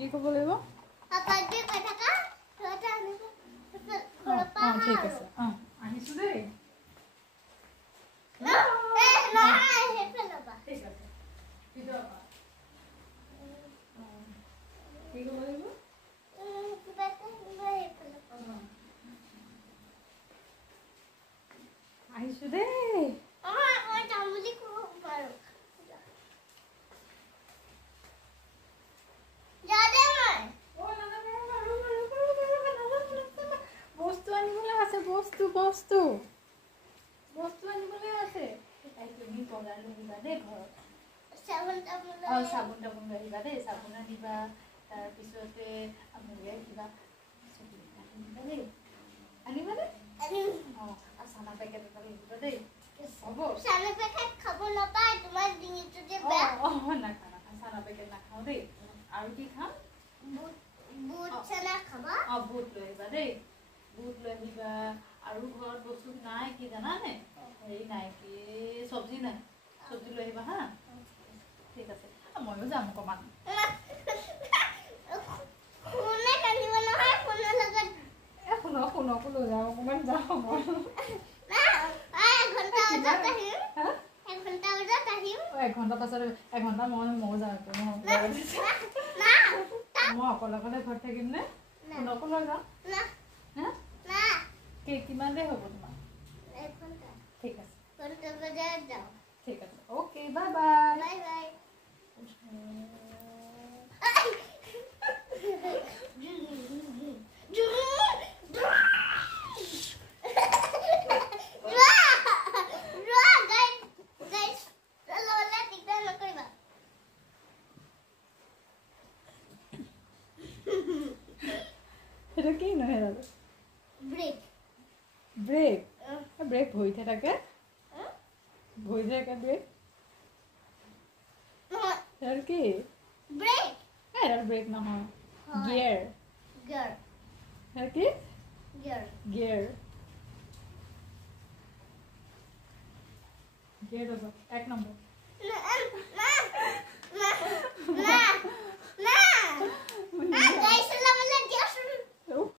কি ক'ব লাগিব পাপাকে কৈ থাকা থোটা আনিব অ ঠিক আছে আহিছো দেই নহয় হেফে লবা ঠিক আছে ভিতৰত কি ক'ব লাগিব কিবাতে মই হেফে লবা আহিছো দেই মই যামলি কো পাৰো যাদে মই বস্তু আনিবলৈ আছে বস্তু বস্তু বস্তু আনিবলৈ আছে তাই তুমি বজাৰ লৈ আহিবা দেই ঘৰত চাবোন তাবোন লৈ আহিবা দেই চাবোন আনিবা তাৰপিছতে আমি লৈ আহিবা দেই আনিবা দেই আৰু চানা পেকেট এটা লৈ আহিবা দেই হ'ব চানা পেকেট খাব নাপায় তোমাৰ ডিঙিটো যে বেয়া নাখা চানা পেকেট নাখাওঁ দেই আৰু কি খাম বুট চানা খাবা বুট লৈ আহিবা দেই বুট লৈ আহিবা আৰু ঘৰত বস্তু নাই কি জানানে হেৰি নাই কি চব্জি নাই চব্জি লৈ আহিবা হা ঠিক আছে ময়ো যাম অকণমান কোনে কান্দিব নহয় কোনৰ লগত শুনক লৈ যাওঁ অকণমান যাওঁ মই এঘণ্টা পাছত এঘণ্টা ময়ো যাওঁ মই অকলে ঘৰত থাকিম নে শুনকো লৈ যাওঁ কিমান দেৰি হ'ব তোমাৰ ঠিক আছে ঠিক আছে অ'কে বাই বাই এটা কি নহয় দাদা ব্ৰেক ব্ৰেক ভৰিতে থাকে ভৰিতে থাকে ব্ৰেক এডাল কি এডাল ব্ৰেক নহয় গিয়াৰ কি গিয়াৰ গিয়াৰ এক নম্বৰ